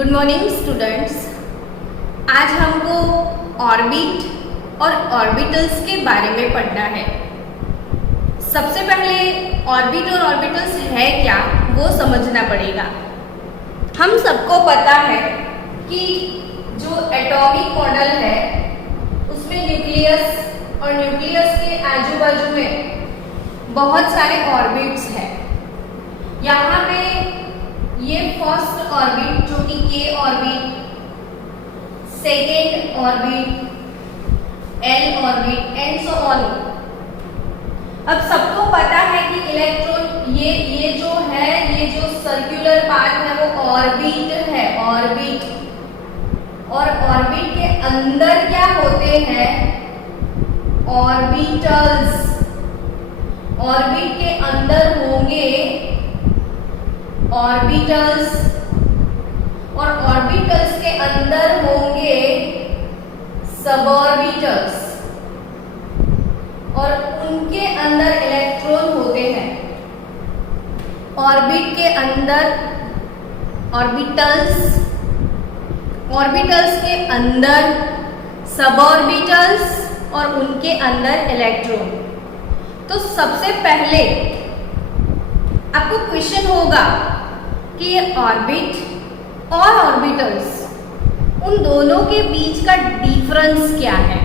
Good morning students. आज हमको orbit और ऑर्बिटल्स के बारे में पढ़ना है। सबसे पहले ऑर्बिट और ऑर्बिटल्स है क्या वो समझना पड़ेगा। हम सबको पता है कि जो एटॉमिक मॉडल है उसमें न्यूक्लियस और न्यूक्लियस के आजू बाजू में बहुत सारे ऑर्बिट्स हैं। यहाँ पे ये फर्स्ट ऑर्बिट जो कि के orbit, second orbit, L orbit and so on. अब सबको पता है कि इलेक्ट्रॉन ये जो सर्कुलर पाथ है वो ऑर्बिट है, ऑर्बिट। और ऑर्बिट के अंदर क्या होते हैं? ऑर्बिटल्स। ऑर्बिट के अंदर होंगे ऑर्बिटल्स और ऑर्बिटल्स के अंदर होंगे सबऑर्बिटल्स और उनके अंदर इलेक्ट्रॉन होते हैं। ऑर्बिट के अंदर ऑर्बिटल्स, ऑर्बिटल्स के अंदर सबऑर्बिटल्स और उनके अंदर इलेक्ट्रॉन। तो सबसे पहले आपको क्वेश्चन होगा कि ये ऑर्बिट और ऑर्बिटल्स उन दोनों के बीच का डिफरेंस क्या है।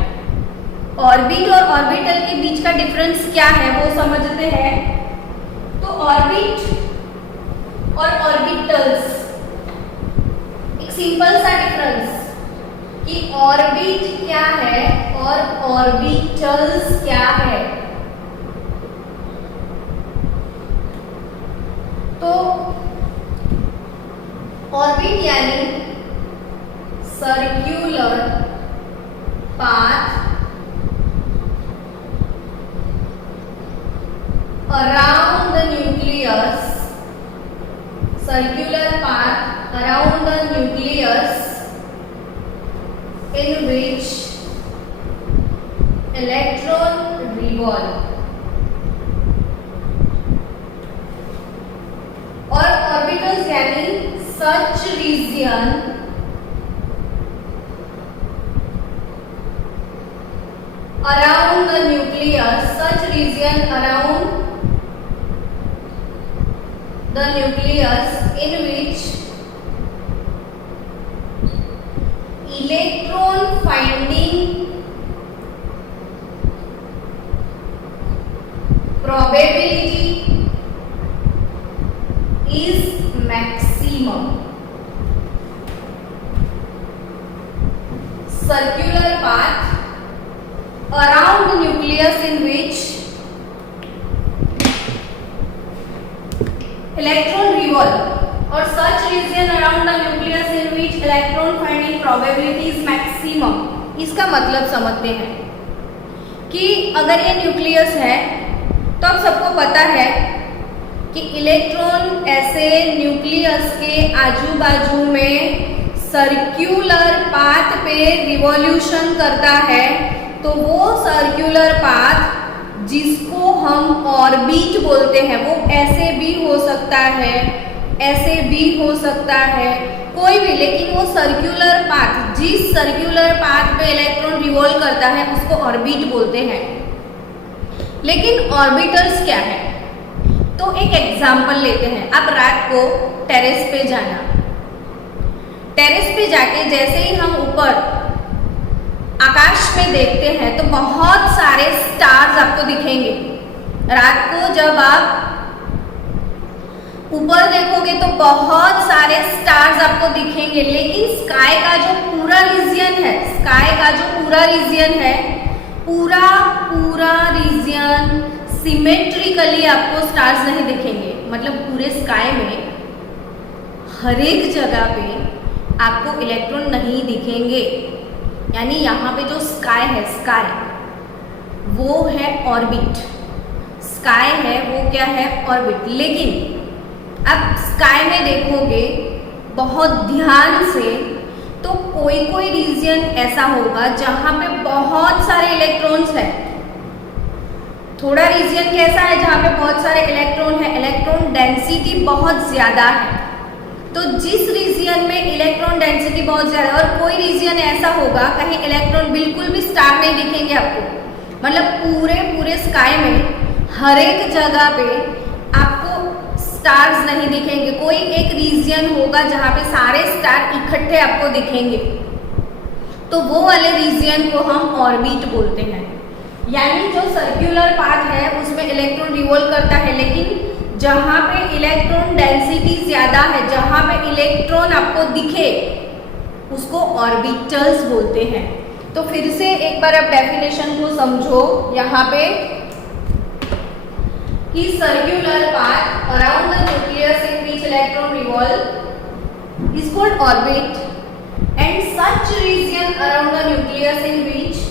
ऑर्बिट और ऑर्बिटल के बीच का डिफरेंस क्या है वो समझते हैं। तो ऑर्बिट और ऑर्बिटल्स, एक सिंपल सा डिफरेंस कि ऑर्बिट क्या है और ऑर्बिटल्स क्या है। तो ऑर्बिट यानी circular path around the nucleus, circular path around the nucleus in which electron revolve। और ऑर्बिटल्स यानी such region around the nucleus, such region around the nucleus in which electron finding probability is maximum। circular path around the nucleus in which electron revolve और such region around the nucleus in which electron finding probability is maximum। इसका मतलब समझते हैं कि अगर ये nucleus है तो अब सबको पता है कि इलेक्ट्रॉन ऐसे न्यूक्लियस के आजू बाजू में सर्क्यूलर पाथ पे रिवॉल्यूशन करता है। तो वो सर्क्यूलर पाथ जिसको हम ऑर्बिट बोलते हैं वो ऐसे भी हो सकता है, ऐसे भी हो सकता है, कोई भी, लेकिन वो सर्क्यूलर पाथ, जिस सर्क्यूलर पाथ पे इलेक्ट्रॉन रिवॉल्व करता है उसको ऑर्बिट बोलते हैं। लेकिन ऑर्बिटल्स क्या है? तो एक एग्जाम्पल लेते हैं। आप रात को टेरेस पे जाना, टेरेस पे जाके जैसे ही हम ऊपर आकाश में देखते हैं तो बहुत सारे स्टार्स आपको दिखेंगे। रात को जब आप ऊपर देखोगे तो बहुत सारे स्टार्स आपको दिखेंगे, लेकिन स्काई का जो पूरा रीजन है, स्काई का जो पूरा रीजन है, पूरा रीजन सिमेट्रिकली आपको स्टार्स नहीं दिखेंगे। मतलब पूरे स्काई में हर एक जगह पे आपको इलेक्ट्रॉन नहीं दिखेंगे। यानी यहाँ पे जो स्काई है, स्काई वो है ऑर्बिट, स्काई है वो क्या है? ऑर्बिट। लेकिन अब स्काई में देखोगे बहुत ध्यान से तो कोई रीजन ऐसा होगा जहाँ पे बहुत सारे इलेक्ट्रॉन्स हैं। थोड़ा रीजन कैसा है? जहाँ पे बहुत सारे इलेक्ट्रॉन है, इलेक्ट्रॉन डेंसिटी बहुत ज़्यादा है। तो जिस रीजन में इलेक्ट्रॉन डेंसिटी बहुत ज्यादा, और कोई रीजन ऐसा होगा कहीं इलेक्ट्रॉन बिल्कुल भी स्टार नहीं दिखेंगे आपको, मतलब पूरे स्काई में हर एक जगह पे आपको स्टार्स नहीं दिखेंगे। कोई एक रीजन होगा जहां पे सारे स्टार इकट्ठे आपको दिखेंगे, तो वो वाले रीजन को हम ऑर्बिट बोलते हैं। यानी जो सर्कुलर पाथ है उसमें इलेक्ट्रॉन रिवॉल्व करता है, लेकिन जहां पे इलेक्ट्रॉन डेंसिटी ज्यादा है, जहां पे इलेक्ट्रॉन आपको दिखे, उसको ऑर्बिटल्स बोलते हैं। तो फिर से एक बार आप डेफिनेशन को समझो यहाँ पे कि circular path around the nucleus in which electron revolve is called orbit, and such region around the nucleus in which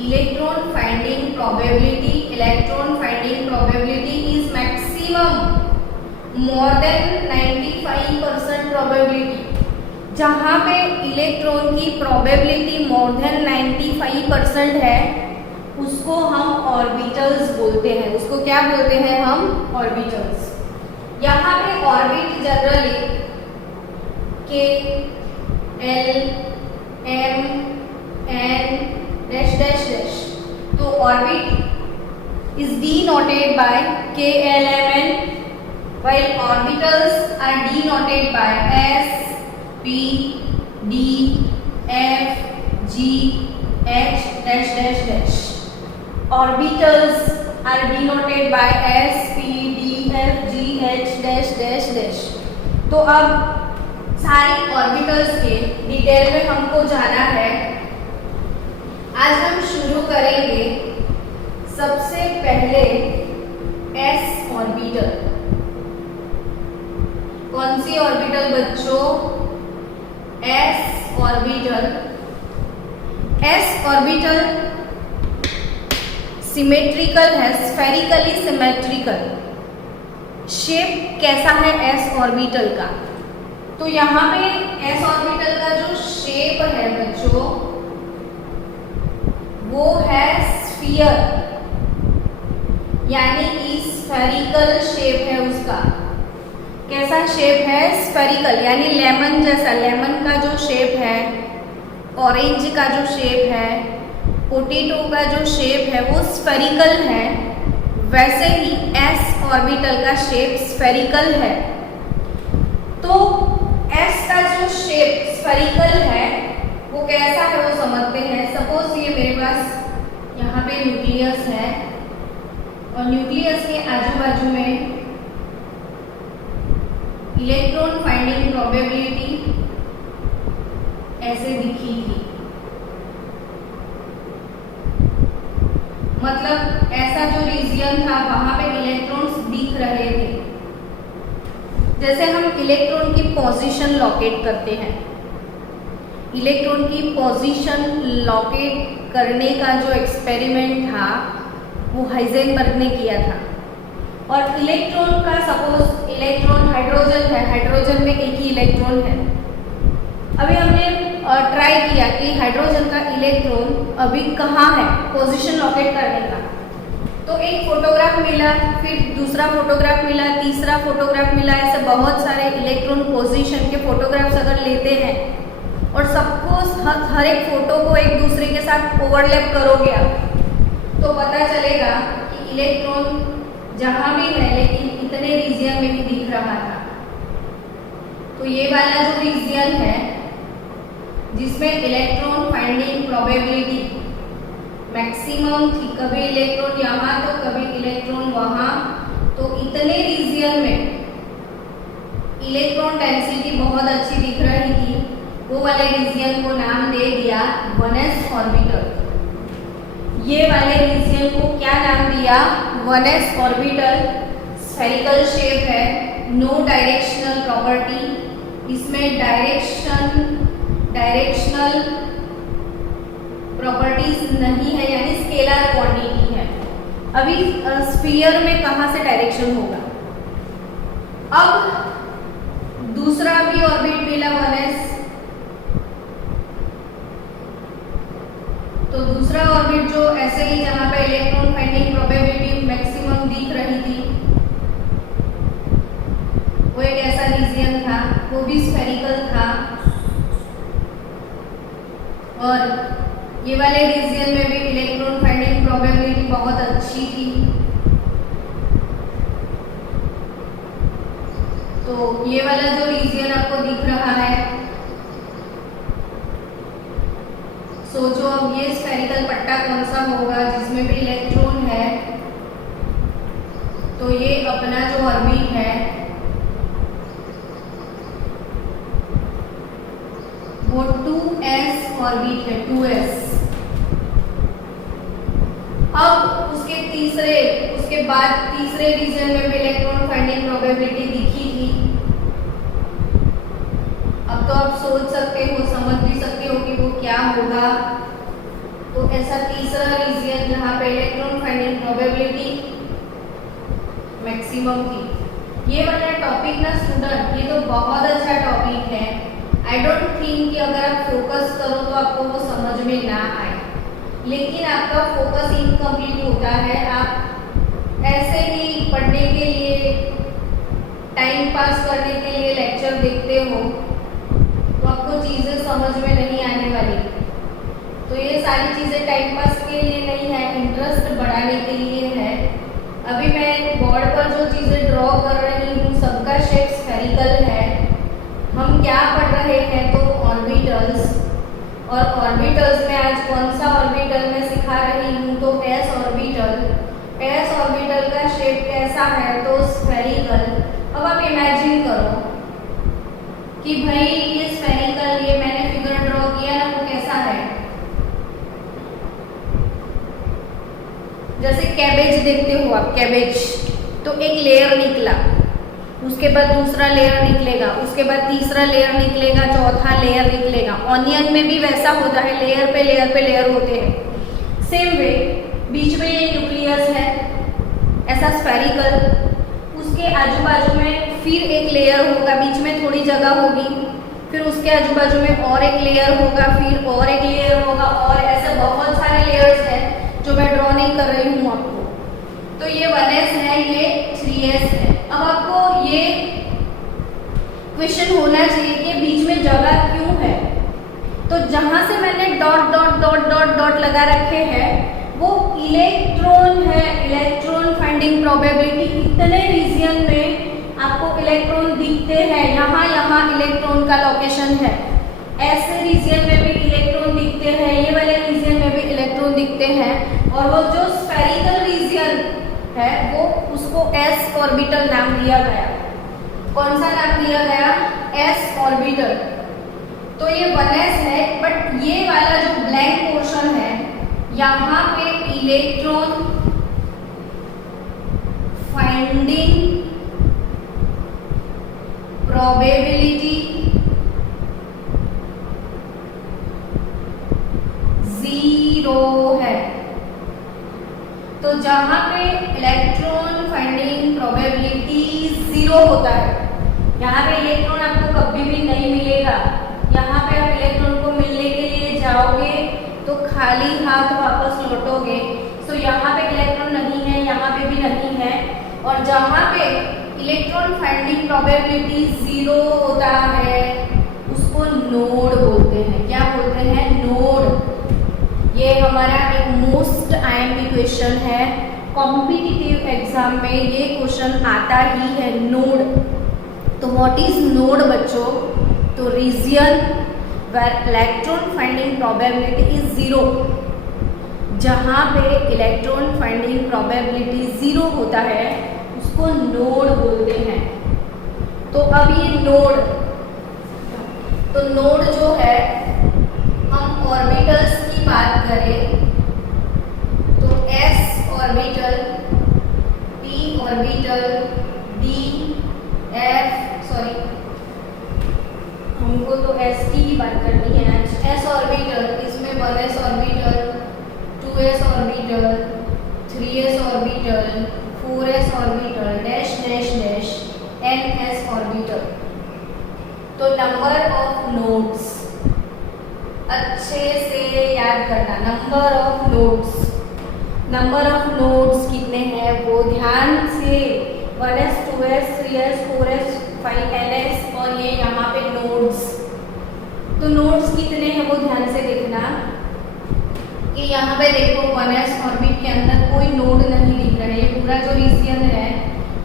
electron finding probability is maximum more than 95% probability। जहां पे इलेक्ट्रॉन की प्रोबेबिलिटी मोर देन 95% है उसको हम orbitals बोलते हैं। उसको क्या बोलते हैं हम? ऑर्बिटल्स। यहाँ पे orbit generally K L M N dash dash dash, तो orbit is denoted by KLMN while orbitals are denoted by S, P, D, F, G, H dash dash dash। Orbitals are denoted by S, P, D, F, G, H dash dash dash। तो अब सारी orbitals के detail में हमको जाना है। आज हम शुरू करेंगे सबसे पहले एस ऑर्बिटल। कौन सी ऑर्बिटल बच्चों? S orbital. S orbital symmetrical है, स्फेरिकली सिमेट्रिकल। शेप कैसा है एस ऑर्बिटल का? तो यहाँ पे एस ऑर्बिटल का जो शेप है बच्चों वो है स्फीयर, यानी कि स्फेरिकल शेप है उसका। कैसा शेप है? स्फेरिकल, यानी लेमन जैसा। लेमन का जो शेप है, ऑरेंज का जो शेप है, पोटैटो का जो शेप है वो स्फेरिकल है, वैसे ही एस ऑर्बिटल का शेप स्फेरिकल है। तो एस का जो शेप स्फेरिकल है वो कैसा है वो समझते हैं। सपोज ये मेरे पास यहाँ पे न्यूक्लियस है और न्यूक्लियस के आजू बाजू में इलेक्ट्रॉन फाइंडिंग प्रोबेबिलिटी ऐसे दिखी थी, मतलब ऐसा जो रीजन था वहां पे इलेक्ट्रॉन्स दिख रहे थे। जैसे हम इलेक्ट्रॉन की पोजीशन लोकेट करते हैं, इलेक्ट्रॉन की पोजीशन लोकेट करने का जो एक्सपेरिमेंट था वो हाइजेनबर्ग ने किया था। और इलेक्ट्रॉन का, सपोज इलेक्ट्रॉन हाइड्रोजन है, हाइड्रोजन में एक ही इलेक्ट्रॉन है। अभी हमने ट्राई किया कि हाइड्रोजन का इलेक्ट्रॉन अभी कहाँ है, पोजीशन लोकेट करने का। तो एक फोटोग्राफ मिला, फिर दूसरा फोटोग्राफ मिला, तीसरा फोटोग्राफ मिला, ऐसे बहुत सारे इलेक्ट्रॉन पोजीशन के फोटोग्राफ्स अगर लेते हैं और सबको हर एक फोटो को एक दूसरे के साथ ओवरलैप करोगे आप, तो पता चलेगा कि इलेक्ट्रॉन जहाँ भी है लेकिन इतने रीजन में ही दिख रहा था। तो ये वाला जो रीजन है जिसमें इलेक्ट्रॉन फाइंडिंग प्रोबेबिलिटी मैक्सिमम थी, कभी इलेक्ट्रॉन यहाँ तो कभी इलेक्ट्रॉन वहाँ, तो इतने रीजन में इलेक्ट्रॉन डेंसिटी बहुत अच्छी दिख रही थी, वो वाले रीजन को नाम दे दिया 1s ऑर्बिटल। ये वाले रीजन को क्या नाम दिया? 1s orbital. स्फेरिकल शेप है, नो डायरेक्शनल प्रॉपर्टी, इसमें डायरेक्शनल प्रॉपर्टीज नहीं है, यानी स्केलर क्वांटिटी है। अभी स्फीयर में कहाँ से डायरेक्शन होगा? अब दूसरा भी ऑर्बिट मिला 1s, तो दूसरा ऑर्बिट जो ऐसे ही जहां पे इलेक्ट्रॉन फाइंडिंग प्रोबेबिलिटी मैक्सिमम दिख रही थी वो एक ऐसा रीजन था और ये वाले रीजन में भी इलेक्ट्रॉन फाइंडिंग प्रोबेबिलिटी बहुत अच्छी थी। तो ये वाला जो रीजन आपको दिख रहा है, सोचो अब ये स्फेरिकल पट्टा कौन सा होगा जिसमें भी इलेक्ट्रॉन है। तो ये अपना जो ऑर्बिट है वो 2s ऑर्बिट है, 2s। अब उसके बाद तीसरे रीजन में भी इलेक्ट्रॉन फाइंडिंग प्रोबेबिलिटी दिखी थी। अब तो आप सोच सकते हो, समझ भी सकते हो कि वो क्या होगा। तो ऐसा तीसरा रीजन जहां पे इलेक्ट्रॉन फाइंडिंग प्रोबेबिलिटी मैक्सिमम थी। ये वाला टॉपिक ना स्टूडेंट, ये तो बहुत अच्छा टॉपिक है। आई डोंट थिंक कि अगर आप फोकस करो तो आपको वो समझ में ना आए, लेकिन आपका फोकस इनकम्प्लीट होता है। आप ऐसे ही पढ़ने के लिए, टाइम पास करने के लिए लेक्चर देखते हो तो आपको चीज़ें समझ में नहीं आने वाली। तो ये सारी चीज़ें टाइम पास के लिए नहीं है, इंटरेस्ट बढ़ाने के लिए है। अभी मैं बोर्ड पर जो चीज़ें ड्रॉ कर रही हूँ सबका शेप स्फेरिकल है। हम क्या पढ़ रहे हैं तो ऑर्बिटल्स, और ऑर्बिटल्स में आज कौन सा ऑर्बिटल मैं सिखा रही हूँ तो एस ऑर्बिटल। एस ऑर्बिटल का शेप कैसा है तो स्फेरिकल। अब आप इमेजिन करो कि भाई ये स्फेरिकल, ये मैंने फिगर ड्रॉ किया ना, वो कैसा है। जैसे कैबेज देखते हो आप, कैबेज तो एक लेयर निकला, उसके बाद दूसरा लेयर निकलेगा, उसके बाद तीसरा लेयर निकलेगा, चौथा लेयर निकलेगा। ऑनियन में भी वैसा होता है, लेयर पे लेयर पे लेयर होते हैं। सेम वे बीच में ये न्यूक्लियस है ऐसा स्फेरिकल, उसके आजू बाजू में फिर एक लेयर होगा, बीच में थोड़ी जगह होगी, फिर उसके आजू बाजू में और एक लेयर होगा, फिर और एक लेयर होगा, और ऐसे बहुत सारे लेयर्स हैं जो मैं ड्रॉ नहीं कर रही हूँ आपको। तो ये 1s है, ये 3s है। अब आपको ये क्वेश्चन होना चाहिए कि बीच में जगह क्यों है। तो जहां से मैंने dot dot dot dot dot लगा रखे हैं वो इलेक्ट्रॉन है, इलेक्ट्रॉन फाइंडिंग प्रोबेबिलिटी। इतने रीजन में आपको इलेक्ट्रॉन दिखते हैं, यहाँ यहाँ इलेक्ट्रॉन का लोकेशन है, ऐसे रीजन में भी इलेक्ट्रॉन दिखते हैं, ये वाले रीजन में भी इलेक्ट्रॉन दिखते हैं। और वो जो स्फेरिकल रीजन है वो उसको एस ऑर्बिटल नाम दिया गया। कौन सा नाम दिया गया? S orbital. तो ये 1s है, बट ये वाला जो ब्लैंक पोर्शन है यहाँ पे इलेक्ट्रॉन फाइंडिंग प्रोबेबिलिटी 0 है। तो जहां पे इलेक्ट्रॉन फाइंडिंग प्रोबेबिलिटी 0 होता है, यहाँ पे इलेक्ट्रॉन आपको कभी भी नहीं मिलेगा। यहाँ पे आप इलेक्ट्रॉन को मिलने के लिए जाओगे तो खाली हाथ वापस लौटोगे। तो यहाँ पे इलेक्ट्रॉन नहीं है, यहाँ पे भी नहीं है। और जहाँ पे इलेक्ट्रॉन फाइंडिंग प्रोबेबिलिटी 0 होता है उसको नोड बोलते हैं। क्या बोलते हैं? नोड। ये हमारा एक मोस्ट आईएमपी क्वेश्चन है, कॉम्पिटिटिव एग्जाम में ये क्वेश्चन आता ही है, नोड। तो व्हाट इज नोड बच्चों? तो reason where electron finding probability is 0, जहाँ पे इलेक्ट्रॉन फाइंडिंग प्रोबेबिलिटी 0 होता है उसको नोड बोलते हैं। तो अब ये नोड, तो नोड जो है, हम ऑर्बिटल्स की बात करें तो s orbital, p orbital, d, f, sorry हमको तो s की ही बात करनी है। s ऑर्बिटल, इसमें 1s orbital, 2s orbital, 3s orbital, 4s orbital, dash dash dash, ns orbital. तो नंबर ऑफ नोड्स अच्छे से याद करना, number of nodes. Number of nodes कितने हैं वो ध्यान से, 1s, 2s, 3s, 4s, 5ns, और ये यहाँ पे नोड्स। तो नोड्स कितने हैं वो ध्यान से देखना। देखना कि यहाँ पे देखो 1s ऑर्बिट के अंदर कोई नोड नहीं दिख रहा है। ये पूरा जो रीजन है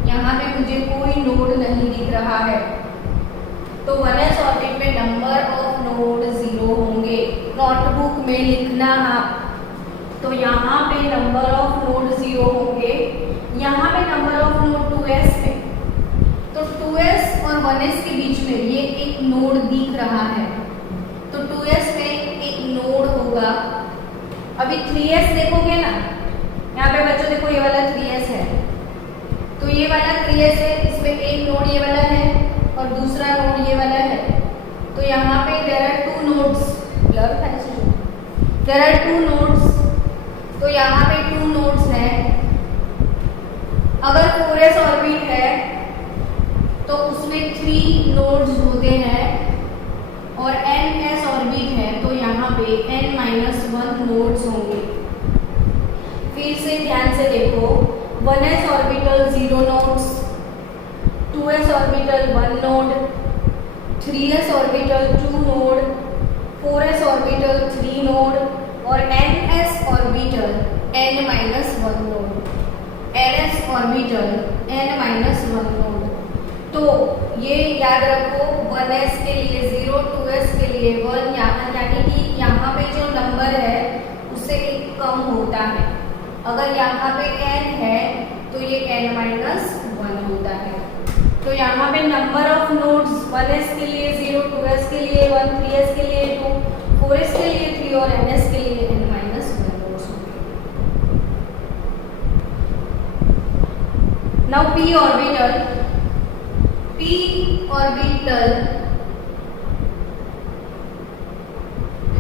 यहाँ पे मुझे कोई नोड नहीं दिख रहा है। तो 1s ऑर्बिट में नंबर ऑफ नोड 0 होंगे। नोटबुक में लिखना आप। तो यहाँ पे नंबर ऑफ नोड 0 होंगे। यहाँ पे नंबर ऑफ नोड 2s है। तो 2s और 1s के बीच में ये एक नोड दिख रहा है। तो 2s में एक नोड होगा। अभी 3s देखोगे ना, यहाँ पे बच्चों देखो ये वाला 3s है। तो ये वाला 3s है, इसमें एक नोड ये वाला है और दूसरा नोड ये वाला है। तो यहाँ पे there are 2 nodes. There are 2 nodes. तो यहाँ पे 2 नोड्स हैं। अगर 4s ऑर्बिट है तो उसमें 3 नोड्स होते हैं और ns ऑर्बिट है तो यहाँ पे n-1 नोड्स होंगे। फिर से ध्यान से देखो, 1s orbital 0 nodes, 2s orbital 1 node, 3s orbital 2 node, 4s orbital 3 node और ns orbital n-1 node, ns orbital n-1 node. तो ये याद रखो, 1s के लिए 0, 2s के लिए 1, यानी कि यहाँ पे जो नंबर है उससे एक कम होता है। अगर यहाँ पे n है तो ये n-1 होता है। तो यहाँ पे नंबर ऑफ नोड्स 1s के लिए 0, 2s के लिए 1, 3s के लिए 2, 4s के लिए 3 और ns के लिए n-1 नोड्स होंगे। Now p orbital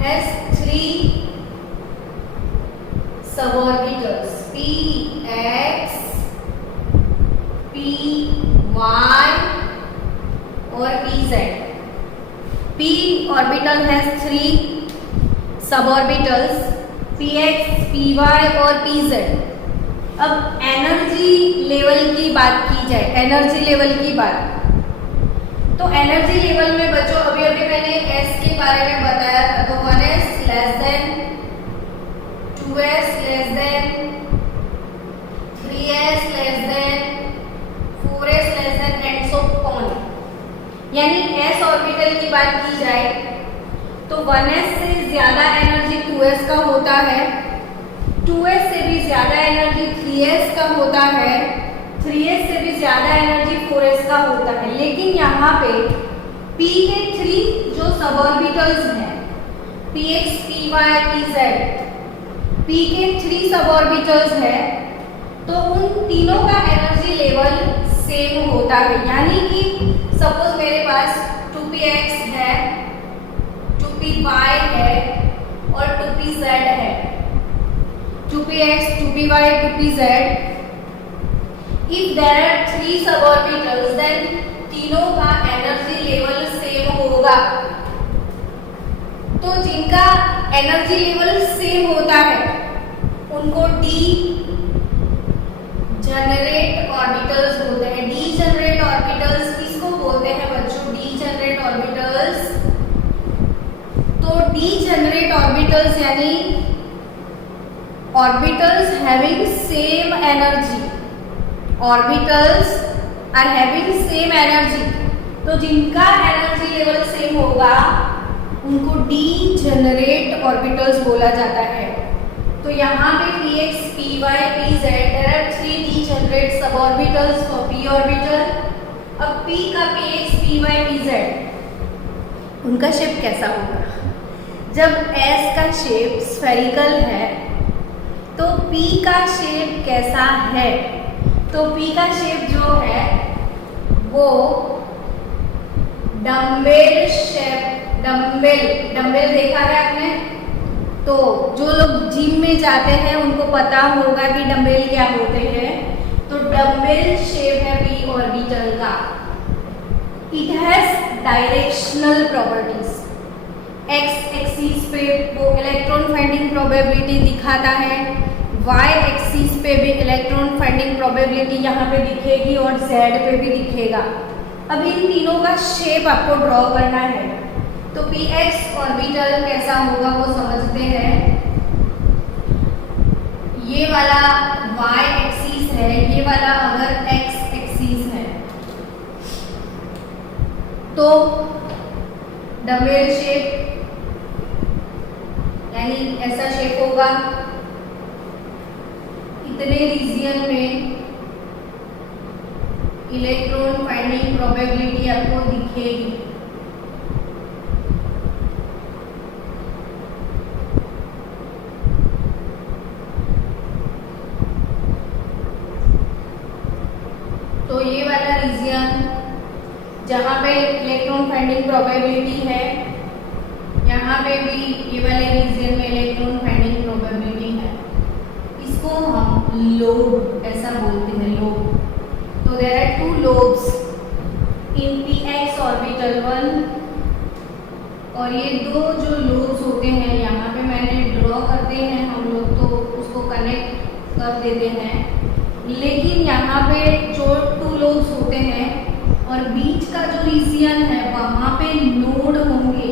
has 3 suborbitals px, py और pz. p orbital has 3 suborbitals px, py और pz. अब एनर्जी लेवल की बात की जाए, एनर्जी लेवल की बात, तो एनर्जी लेवल में बच्चों अभी मैंने s के बारे में बताया था। तो 1s less than, 2s less than, 3s less than, 4s less than and so on. यानी s ऑर्बिटल की बात की जाए तो 1s से ज्यादा एनर्जी 2s का होता है, 2s से भी ज्यादा एनर्जी 3s का होता है, 3s से भी ज्यादा एनर्जी 4s का होता है। लेकिन यहाँ पे p के 3 जो सबऑर्बिटल्स हैं, px, py, pz, p के 3 सबऑर्बिटल्स है तो उन तीनों का एनर्जी लेवल सेम होता है। यानी कि सपोज मेरे पास 2px है, 2py है और 2pz है। 2px, 2py, 2pz, if there are 3 suborbitals then तीनों का एनर्जी लेवल सेम होगा। तो जिनका एनर्जी लेवल सेम होता है उनको डी जनरेट ऑर्बिटल्स बोलते हैं। डी जनरेट ऑर्बिटल्स किसको बोलते हैं बच्चों? Degenerate orbitals. तो डी जनरेट ऑर्बिटल्स यानी orbitals having same energy, orbitals are having same energy. तो जिनका एनर्जी लेवल सेम होगा उनको डी जनरेट ऑर्बिटल्स बोला जाता है। तो यहाँ पे px, py, pz, there are 3 d generate suborbitals for p orbital. अब p का px, py, pz उनका शेप कैसा होगा? जब s का शेप स्फेरिकल है तो p का शेप कैसा है? तो p का शेप जो है वो डम्बेल शेप, डम्बेल देखा है आपने? तो जो लोग जिम में जाते हैं उनको पता होगा कि डम्बेल क्या होते हैं। तो डम्बेल शेप है p ऑर्बिटल का। It has directional properties. x axis पे वो इलेक्ट्रॉन फाइंडिंग प्रोबेबिलिटी दिखाता है, y एक्सिस पे भी इलेक्ट्रॉन फाइंडिंग प्रोबेबिलिटी यहाँ पे दिखेगी और z पे भी दिखेगा। अब इन तीनों का शेप आपको ड्रॉ करना है। तो px ऑर्बिटल कैसा होगा वो समझते हैं। ये वाला y एक्सिस है, ये वाला अगर x एक्सिस है तो डबल शेप यानी ऐसा शेप होगा। इतने रीजियन में इलेक्ट्रॉन फाइंडिंग प्रोबेबिलिटी आपको दिखेगी। तो ये वाला रीजियन जहाँ पे इलेक्ट्रॉन फाइंडिंग प्रोबेबिलिटी है, यहाँ पे भी ये वाले रीजियन में इलेक्ट्रॉन फाइंडिंग प्रोबेबिलिटी है। इसको हम लोब ऐसा बोलते हैं, लोब। तो there are two lobes in px orbital 1 और ये दो जो लोब्स होते हैं यहाँ पे मैंने ड्रॉ करते हैं हम लोग, तो उसको कनेक्ट कर देते हैं। लेकिन यहाँ पे जो टू लोब्स होते हैं और बीच का जो रीजियन है वहाँ पे नोड होंगे,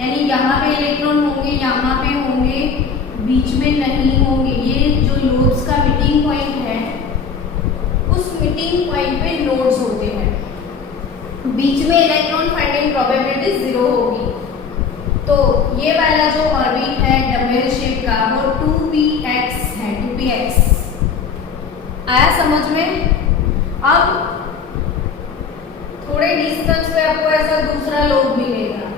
यानी यहाँ पे इलेक्ट्रॉन होंगे, यहाँ पे होंगे, बीच में नहीं होंगे। ये जो लोब्स का मीटिंग पॉइंट है उस मीटिंग पॉइंट पे नोड्स होते हैं। बीच में इलेक्ट्रॉन फाइंडिंग प्रोबेबिलिटी 0 होगी। तो ये वाला जो ऑर्बिट है डबल शेप का वो 2px है, 2px आया समझ में। अब थोड़े डिस्टेंस पे आपको ऐसा दूसरा लोब मिलेगा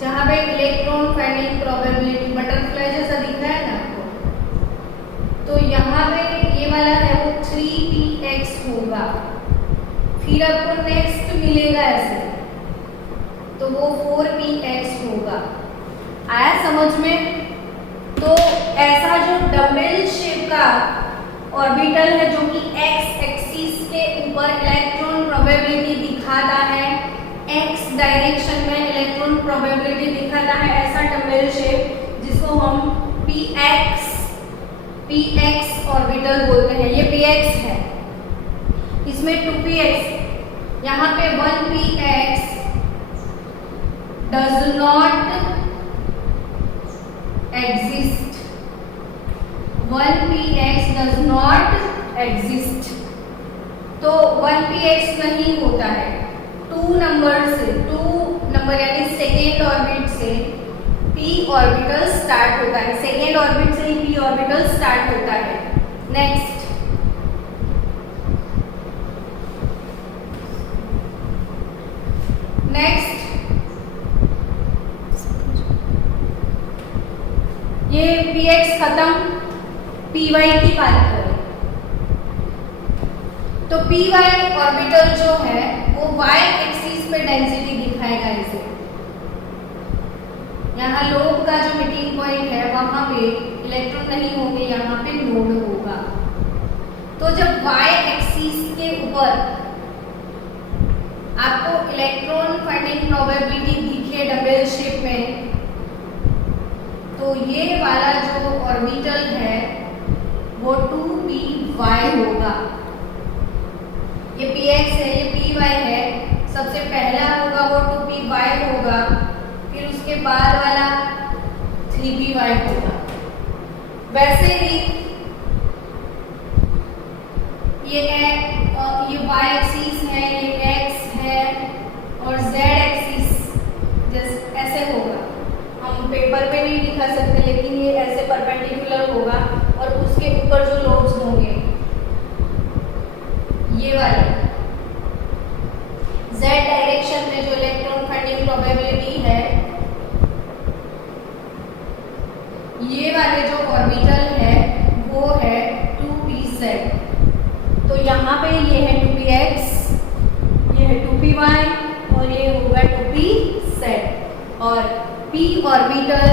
जहाँ पे इलेक्ट्रॉन फाइंडिंग प्रोबेबिलिटी बटरफ्लाई जैसा दिख रहा है ना आपको। तो यहाँ पे ये वाला है वो 3px होगा। फिर आपको नेक्स्ट मिलेगा ऐसे, तो वो 4px होगा। आया समझ में। तो ऐसा जो डबल शेप का ऑर्बिटल है जो कि x एक्सिस के ऊपर इलेक्ट्रॉन प्रोबेबिलिटी दिखाता है, x डायरेक्शन में इलेक्ट्रॉन प्रोबेबिलिटी दिखाता है, ऐसा डबल शेप जिसको हम px ऑर्बिटल बोलते हैं। ये px है, इसमें 2px, यहाँ पे 1px does not exist, 1px does not exist। तो 1px नहीं होता है। 2 नंबर से, 2 नंबर यानी सेकेंड ऑर्बिट से p ऑर्बिटल स्टार्ट होता है, सेकेंड ऑर्बिट से ही p ऑर्बिटल स्टार्ट होता है। नेक्स्ट ये px खत्म, py की बात करें तो py ऑर्बिटल जो है वो y एक्सिस पे डेंसिटी दिखाएगा इसे। यहाँ लोब का जो मीटिंग पॉइंट है वहां पे इलेक्ट्रॉन नहीं होंगे, यहाँ पे नोड होगा। तो जब y एक्सिस के ऊपर आपको इलेक्ट्रॉन फाइंडिंग प्रोबेबिलिटी दिखे डबल शेप में, तो ये वाला जो ऑर्बिटल है वो 2py होगा। ये px है, ये py है, सबसे पहला होगा वो 2py होगा, फिर उसके बाद वाला 3py होगा। वैसे ही ये है, ये y एक्सिस है, ये x है और z एक्सिस जैसे ऐसे होगा। हम पेपर पे नहीं दिखा सकते लेकिन ये ऐसे परपेंडिकुलर होगा और उसके ऊपर जो लोब्स होंगे ये वाले z डायरेक्शन में जो इलेक्ट्रॉन फाइंडिंग प्रोबेबिलिटी है, ये वाले जो ऑर्बिटल है वो है 2pz। तो यहाँ पे ये है 2px, ये है 2py और ये होगा 2pz। और p orbital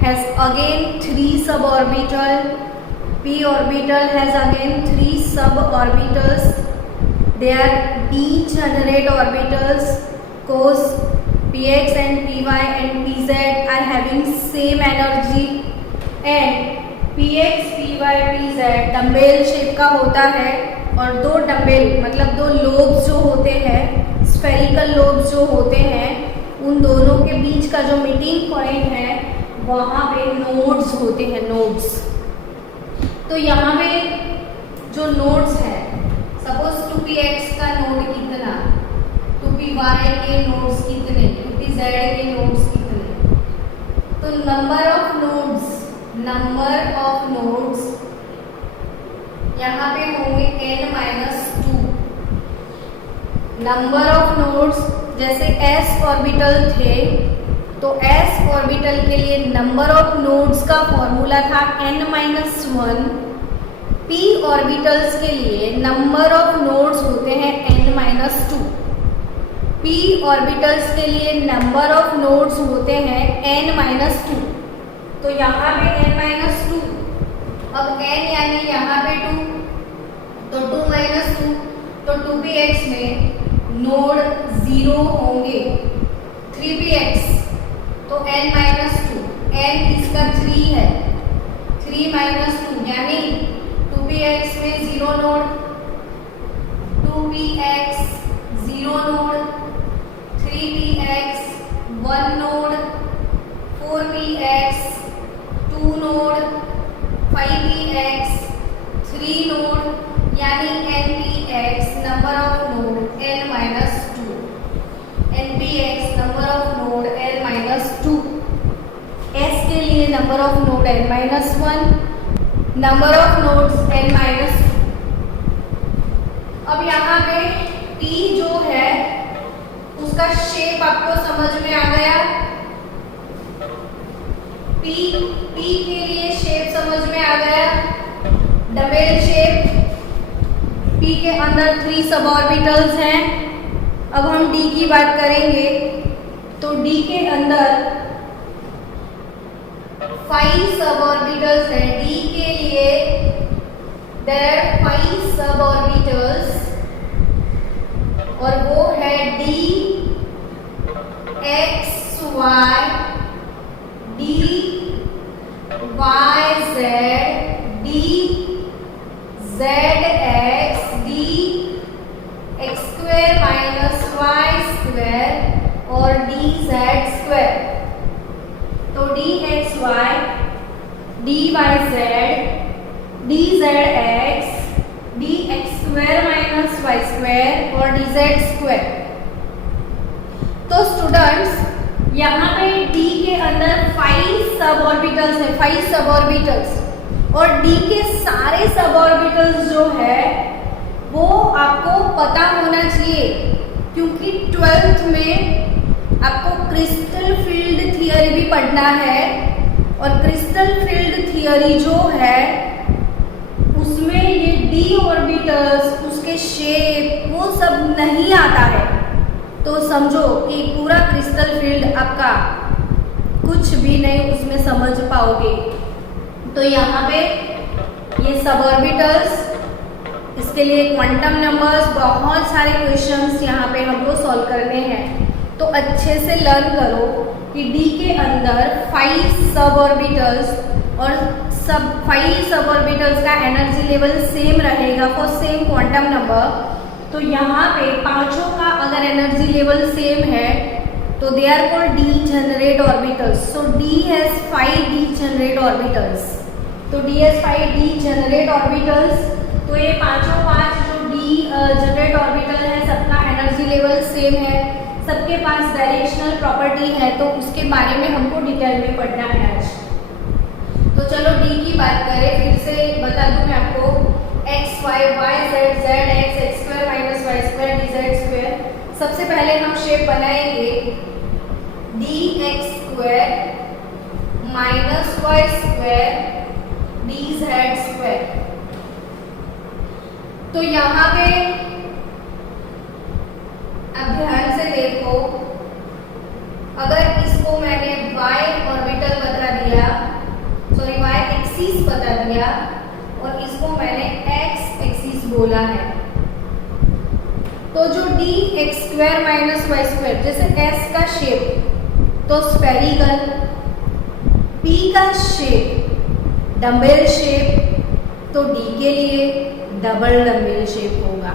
has again 3 suborbital. p orbital has again 3 suborbitals. They are degenerate orbitals cause px and py and pz are having same energy and px py pz dumbbell shape का होता है और दो dumbbell मतलब दो lobes जो होते हैं, स्फेरिकल लोब्स जो होते हैं उन दोनों के बीच का जो मीटिंग पॉइंट है वहाँ पे नोड्स होते हैं, नोड्स। तो यहाँ पे जो नोड्स है, सपोज 2px का नोड कितना, 2py के नोड्स कितने, 2pz के नोड्स कितने, तो नंबर ऑफ नोड्स यहाँ पे होंगे n-2। नंबर ऑफ नोड्स, जैसे s ऑर्बिटल थे तो s ऑर्बिटल के लिए नंबर ऑफ नोड्स का फॉर्मूला था n-1। p ऑर्बिटल्स के लिए नंबर ऑफ नोड्स होते हैं n-2। p ऑर्बिटल्स के लिए नंबर ऑफ नोड्स होते हैं n-2। तो यहाँ पे n-2, अब n यानी यहाँ पे 2, तो 2 - 2, तो 2px में नोड 0 होंगे। 3px तो n-2, n इसका 3 है, 3 - 2 यानी 2px में 0 node, 2px 0 node, 3px 1 node, 4px 2 node, 5px 3 node, यानी npx number of node n-2, npx number of node n-2, s के लिए number of node n-1, number of nodes n-2। अब यहाँ पे p जो है उसका शेप आपको समझ में आ गया। p के लिए शेप समझ में आ गया, डबल शेप। p के अंदर 3 सब ऑर्बिटल्स हैं। अब हम d की बात करेंगे तो d के अंदर 5 सब ऑर्बिटल्स हैं। d के लिए देयर आर 5 सब ऑर्बिटल्स और वो है d x y, d y z, d z x, d x square minus y square और d z square। तो d x y, d y z, d z x, d x square minus y square और d z square। तो students यहाँ पे d के अंदर 5 sub orbitals है, 5 sub orbitals, और d के सारे सब ऑर्बिटल्स जो है वो आपको पता होना चाहिए, क्योंकि 12th में आपको क्रिस्टल फील्ड थियरी भी पढ़ना है और क्रिस्टल फील्ड थियरी जो है उसमें ये d ऑर्बिटल्स, उसके शेप वो सब नहीं आता है। तो समझो कि पूरा क्रिस्टल फील्ड आपका कुछ भी नहीं उसमें समझ पाओगे। तो यहाँ पे ये सब ऑर्बिटल्स, इसके लिए क्वांटम नंबर्स, बहुत सारे क्वेश्चंस यहाँ पे हमको सॉल्व करने हैं। तो अच्छे से लर्न करो कि d के अंदर 5 सब ऑर्बिटल्स और 5 सब ऑर्बिटल्स का एनर्जी लेवल सेम रहेगा फॉर सेम क्वांटम नंबर। तो यहाँ पे पांचों का अगर एनर्जी लेवल सेम है तो they are called degenerate orbitals. So d has 5 degenerate orbitals. तो d has 5 डीजेनरेट ऑर्बिटल्स। तो ये पांचों 5 जो डीजेनरेट ऑर्बिटल है सबका एनर्जी लेवल सेम है, सबके पास डायरेक्शनल प्रॉपर्टी है, तो उसके बारे में हमको डिटेल में पढ़ना है आज। तो चलो d की बात करें, फिर से बता दूं मैं आपको, x y y z z x x square minus y square d z square. सबसे पहले हम शेप बनाएंगे dx square minus y square dz square. तो यहाँ पे अब ध्यान से देखो, अगर इसको मैंने y ऑर्बिटल बता दिया, सॉरी y एक्सिस बता दिया और इसको मैंने x एक्सिस बोला है, तो जो dx square minus y square, जैसे s का शेप तो स्फेरिकल, p का शेप डम्बेल शेप, तो d के लिए डबल डम्बेल शेप होगा।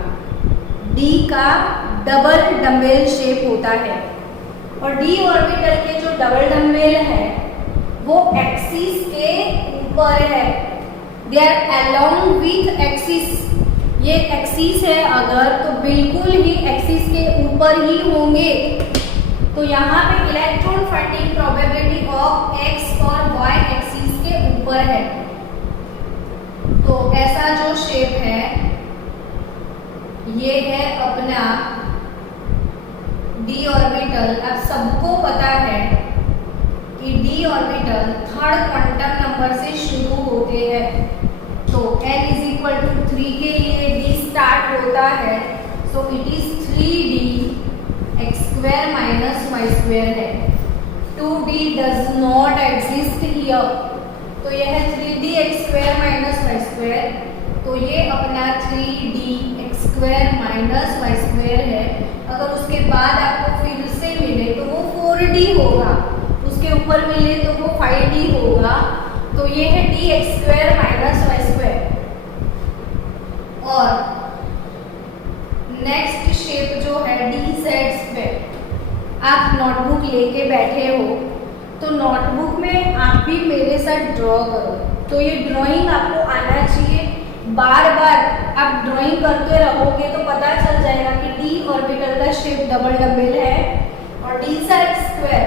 d का डबल डम्बेल शेप होता है। और डी ऑर्बिटल के जो डबल डम्बेल है वो एक्सिस के ऊपर है, they are along with axis. ये एक्सिस है अगर तो बिल्कुल ही एक्सिस के ऊपर ही होंगे। तो यहाँ पे electron finding probability of x और वाई एक्सिस के ऊपर है। तो ऐसा जो शेप है ये है अपना डी ऑर्बिटल। अब सबको पता है कि D orbital third quantum number से शुरू होते हैं। तो n इज इक्वल टू 3 के लिए d स्टार्ट होता है, so it is 3d x square minus Y square है। 2d does not exist here, तो यह है 3d x square minus Y square. तो ये अपना 3d x square minus Y square है। अगर उसके बाद आपको फिर से मिले तो वो 4d होगा, उसके ऊपर मिले तो वो 5d होगा। तो ये है D X square minus Y square. और नेक्स्ट शेप जो है डी जेड स्क्वायर। आप नोटबुक लेके बैठे हो तो नोटबुक में आप भी मेरे साथ ड्रॉ करो। तो ये ड्राइंग आपको आना चाहिए, बार बार आप ड्राइंग करते रहोगे तो पता चल जाएगा कि डी ऑर्बिटल का शेप डबल डबल है और डी जेड स्क्वायर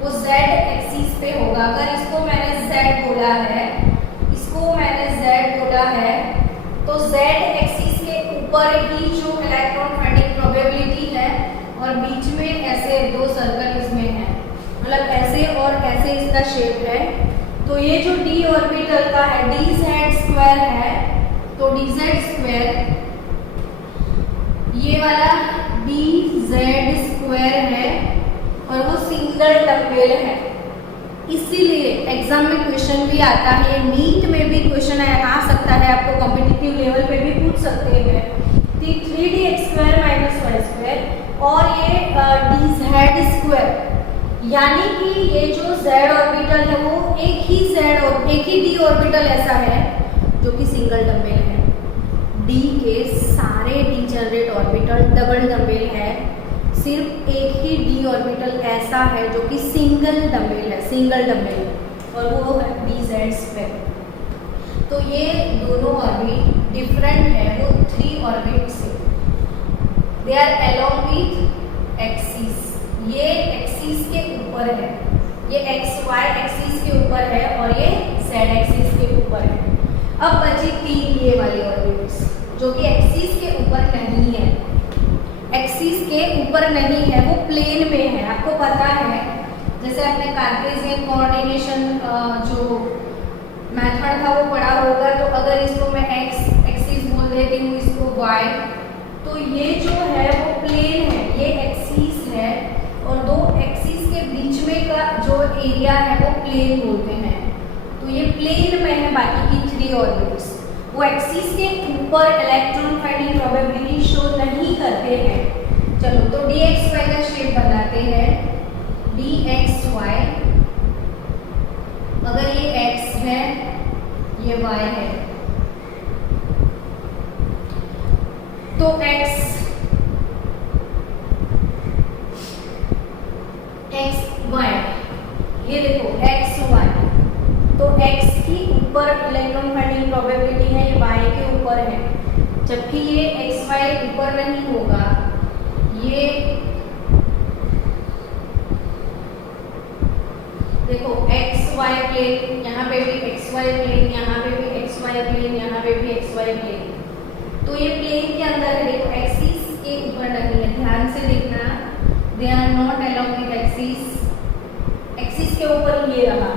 वो z एक्सिस पे होगा। अगर इसको मैंने z बोला है, इसको मैंने z बोला है, तो z एक्सिस के ऊपर ही जो इलेक्ट्रॉन फाइंडिंग प्रोबेबिलिटी है और बीच में ऐसे दो सर्कल इसमें है, मतलब ऐसे और ऐसे इसका शेप है। तो ये जो d ऑर्बिटल का है dz स्क्वायर है, तो dz स्क्वायर ये वाला dz स्क्वायर है और वो सिंगल डम्बेल है। इसीलिए एग्जाम में क्वेश्चन भी आता है, नीट में भी क्वेश्चन आ सकता है, आपको कॉम्पिटिटिव लेवल पे भी पूछ सकते हैं। 3d x square minus Y square और ये dz स्क्वायर, यानी कि ये जो z ऑर्बिटल है वो एक ही z और एक ही d ऑर्बिटल ऐसा है जो कि सिंगल डम्बेल है। d के सारे डीजेनरेट ऑर्बिटल डबल डम्बेल है, सिर्फ एक ही डी ऑर्बिटल ऐसा है जो कि सिंगल डम्बेल है, सिंगल डम्बेल, और वो है dz स्क्वायर। तो ये दोनों ऑर्बिट डिफरेंट है, वो 3 ऑर्बिट से, they are along with axis. ये एक्सिस के ऊपर है, ये एक्स वाई एक्सिस के ऊपर है और ये z एक्सिस के ऊपर है। अब बची 3 ये वाली ऑर्बिट्स जो कि एक्सिस के ऊपर नहीं है, एक्सिस के ऊपर नहीं है, वो प्लेन में है। आपको पता है जैसे आपने कार्टेशियन कोऑर्डिनेशन जो मेथड था वो पढ़ा होगा। तो अगर इसको मैं एक्स एक्सिस बोल देती हूँ, इसको वाई, तो ये जो है वो प्लेन है, ये एक्सिस है और दो एक्सिस के बीच में का जो एरिया है वो प्लेन बोलते हैं। तो ये प्लेन में है बाकी की 3 ऑर्बिट्स। वो एक्सिस के ऊपर इलेक्ट्रॉन फाइंडिंग प्रोबेबिलिटी शो नहीं करते हैं। चलो तो dxy का शेप बनाते हैं, dxy। अगर ये x है, ये y है, तो x y, ये देखो x y, तो x की ऊपर इलेक्ट्रॉन फाइंडिंग प्रोबेबिलिटी है, ये y के ऊपर है, जबकि ये एक्स वाई ऊपर नहीं होगा। ये देखो एक्स वाई प्लेन, यहाँ पे भी एक्स वाई प्लेन, यहाँ पे भी एक्स वाई प्लेन, यहाँ पे भी एक्स वाई प्लेन। तो ये प्लेन के अंदर है, देखो एक्सिस के ऊपर नहीं है, ध्यान से देखना, they are not along with axis. Axis के ऊपर ये रहा,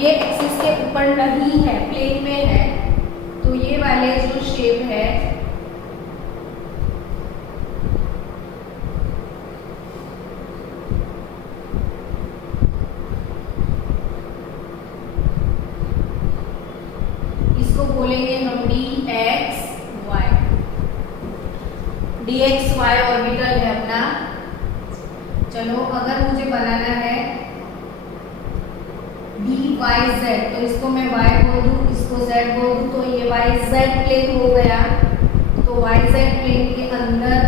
ये एक्सिस के ऊपर नहीं है, प्लेन में है। तो ये वाले जो शेप है इसको बोलेंगे हम dx y ऑर्बिटल है अपना। चलो अगर मुझे बनाना है dyz, तो इसको मैं y बोल दूँ, इसको z बोल दूँ, तो ये yz प्लेन हो गया। तो yz प्लेन के अंदर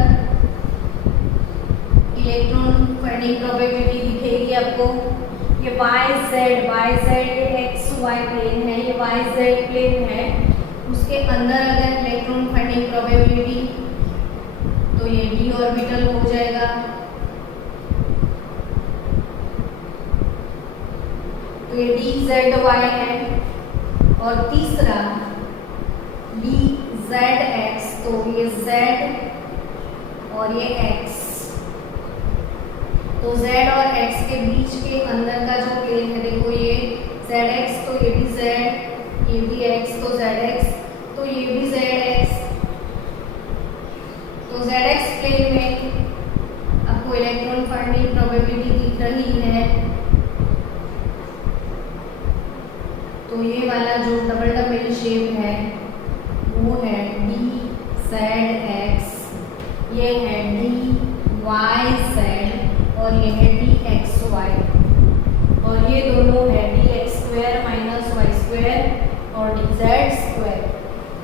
इलेक्ट्रॉन फाइंडिंग प्रोबेबिलिटी दिखेगी आपको। ये YZ ये XY प्लेन है, ये YZ प्लेन है, उसके अंदर अगर इलेक्ट्रॉन फाइंडिंग प्रोबेबिलिटी तो ये d ऑर्बिटल हो जाएगा। तो ये DZY है। और तीसरा DZX, तो ये Z और ये X, तो Z और X के बीच के अंदर का जो प्लेन है, देखो ये ZX, तो ये भी Z, ये भी X, तो ZX, तो ये भी ZX। तो ZX प्लेन में आपको इलेक्ट्रॉन फाइंडिंग प्रोबेबिलिटी दिख रही है। तो ये वाला जो डबल डबल शेप है वो है DZX, ये है DYZ और ये है DXY, और ये दोनों है DX² - Y² और DZ²।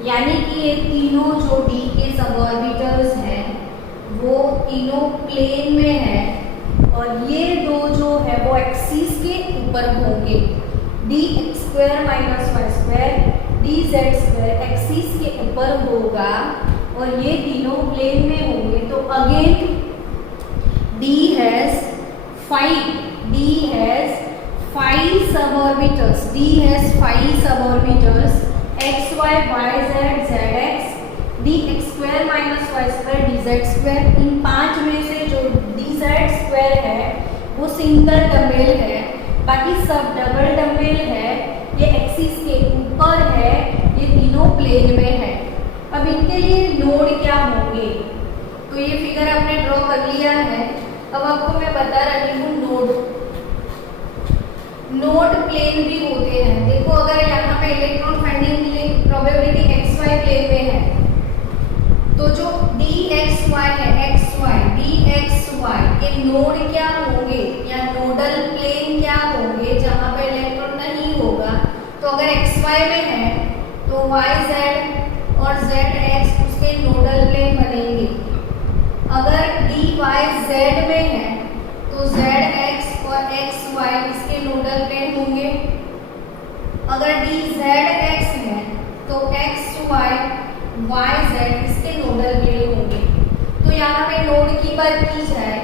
यानी कि ये तीनों जो D के सबऑर्बिटल्स हैं वो तीनों प्लेन में है, और ये दो जो है वो एक्सिस के ऊपर होंगे। DX² - Y² DZ² एक्सिस के ऊपर होगा और ये तीनों प्लेन में होंगे। तो again D has five suborbitals X, Y, Z, ZX, DX² - Y² DZ²। इन 5 में से जो DZ² है वो सिंगल डबल है, बाकी सब डबल डबल है। ये एक्सिस के ऊपर है, ये तीनों प्लेन में है। अब इनके लिए नोड क्या होंगे, तो ये फिगर आपने ड्रॉ कर लिया है। अब आपको मैं बता रही हूँ नोड प्लेन भी होते हैं। देखो अगर यहाँ पे इलेक्ट्रॉन फाइंडिंग के लिए प्रोबेबिलिटी XY प्लेन में है, तो जो DXY है DXY के नोड क्या होंगे या नोडल प्लेन क्या होंगे जहाँ पे इलेक्ट्रॉन नहीं होगा। तो अगर XY में है तो YZ और ZX उसके नोडल प्लेन बनेंगे। अगर DYZ में है तो ZX और XY इसके नोडल प्लेन होंगे। अगर DZX है तो XY YZ इसके नोडल प्लेन होंगे। तो यहाँ पे नोड की बात की जाए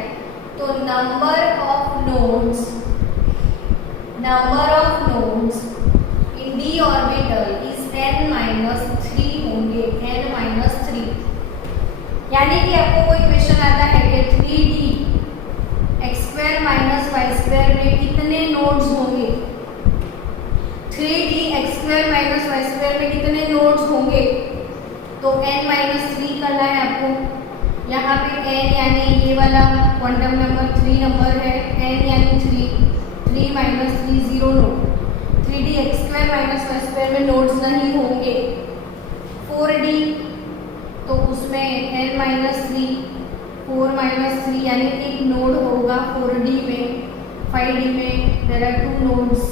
तो number of nodes in D orbital is n-3 होंगे, n-3। यानी कि आपको कोई क्वेश्चन आता है कि 3D X² - Y² में कितने नोड्स होंगे, 3D X² - Y² में कितने नोड्स होंगे, तो n-3 करना है आपको। यहाँ पे n यानी ये वाला क्वांटम नंबर 3 नंबर है, n यानी 3 - 3 0 नोड। 3D X² - Y² में नोड्स नहीं होंगे। 4D तो उसमें n-3 4 - 3 यानी एक नोड होगा 4D में। 5D में देयर आर 2 नोड्स।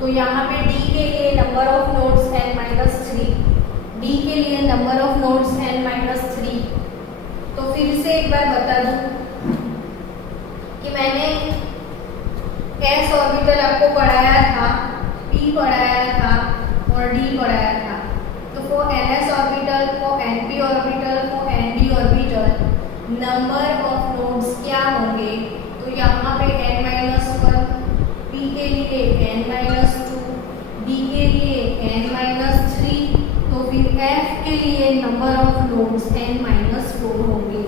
तो यहाँ पे D के लिए number of nodes n-3, D के लिए नंबर ऑफ नोड्स n-3। तो फिर से एक बार बता दूं कि मैंने S ऑर्बिटल आपको पढ़ाया था, P पढ़ाया था और D पढ़ाया था। तो for NS orbital, for NP orbital, for ND orbital number of nodes क्या होंगे, तो यहाँ पे n-1, P के लिए n-2, D के लिए n-3, तो फिर F के लिए नंबर ऑफ नोड्स n-4 होंगे।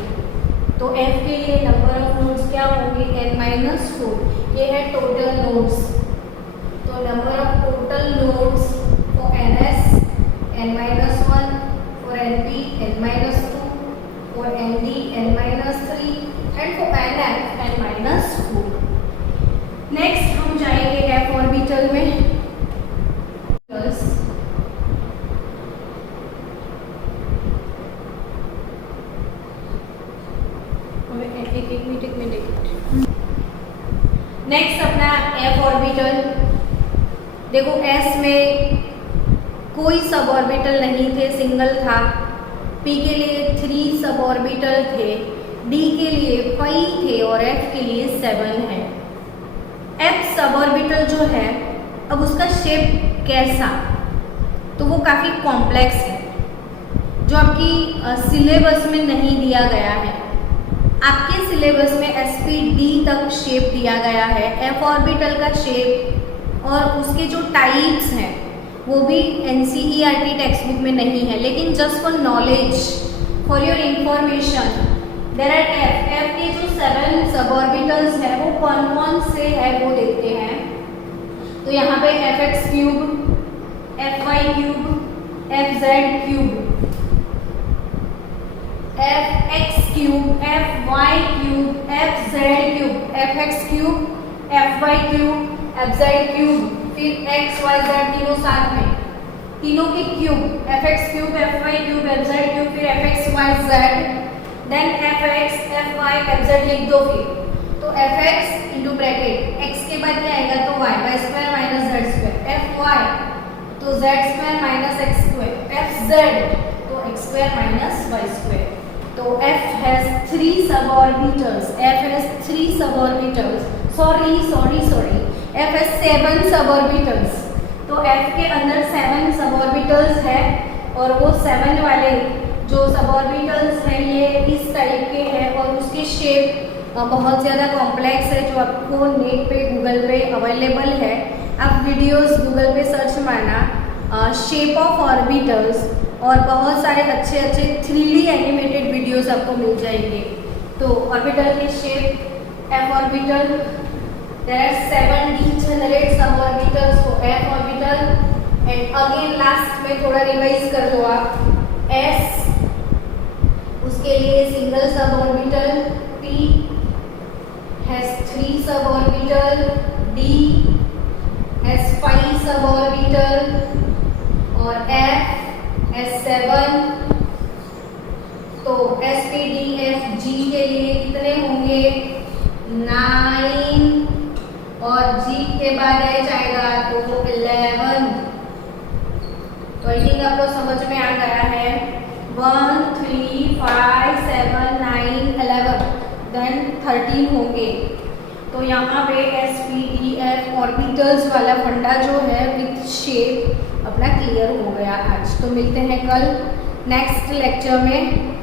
तो F के लिए नंबर ऑफ नोड्स क्या होंगे, n-4। ये है टोटल नोड्स। तो number of total nodes for NS n-1, for NP n-2, for ND n-3 and for NF n-4। Next हम जाएंगे F ऑर्बिटल में। एक मिनट। नेक्स्ट अपना F ऑर्बिटल। देखो S में कोई सब ऑर्बिटल नहीं थे, सिंगल था। P के लिए 3 सब ऑर्बिटल थे, D के लिए 5 थे और F के लिए 7 है। F सबऑर्बिटल जो है, अब उसका शेप कैसा, तो वो काफ़ी कॉम्प्लेक्स है, जो आपकी सिलेबस में नहीं दिया गया है। आपके सिलेबस में SPD तक शेप दिया गया है। F ऑर्बिटल का शेप और उसके जो टाइप्स हैं वो भी NCERT टेक्स्ट बुक में नहीं है, लेकिन just for knowledge, for your information, there are F के जो 7 सब ऑर्बिटल्स है वो कौन कौन से है वो देखते हैं। तो यहाँ पे Fx cube, Fy cube, Fz cube, Fx cube, Fy cube, Fz cube, Fx cube, Fy cube, Fz cube, फिर x y z तीनों साथ में, तीनों के cube, Fx cube, Fy cube, Fz cube, फिर Fx y z, then Fx, Fy, Fz लिख दो। फिर तो Fx इंटू ब्रैकेट x के बाद क्या आएगा, तो y square minus z square, Fy तो z square minus x square, Fz तो x square minus y square. तो F has 3 suborbitals, F has 3 suborbitals, sorry, F has 7 suborbitals। तो F के अंदर 7 suborbitals है, और वो 7 वाले जो suborbitals हैं ये इस टाइप के हैं, और उसके शेप बहुत ज़्यादा कॉम्प्लेक्स है, जो आपको नेट पे गूगल पे अवेलेबल है। आप वीडियोस गूगल पे सर्च मारना शेप ऑफ ऑर्बिटल्स, और बहुत सारे अच्छे 3D एनिमेटेड वीडियोस आपको मिल जाएंगे। तो ऑर्बिटल के shape, F orbital, there are 7 degenerate suborbitals, so F orbital, and again last में थोड़ा रिवाइज कर लो आप, S, उसके लिए single suborbital, P has 3 suborbital, D has 5 suborbital, और F has 7। तो SPDFG के लिए कितने होंगे, 9, और G के बाद H आएगा तो 11। तो आई थिंक आपको समझ में आ गया है। 1, 3, 5, 7, 9, 11, देन 13 होंगे। तो यहाँ पे SPDF ऑर्बिटल्स वाला फंडा जो है विथ शेप अपना क्लियर हो गया आज। तो मिलते हैं कल नेक्स्ट लेक्चर में।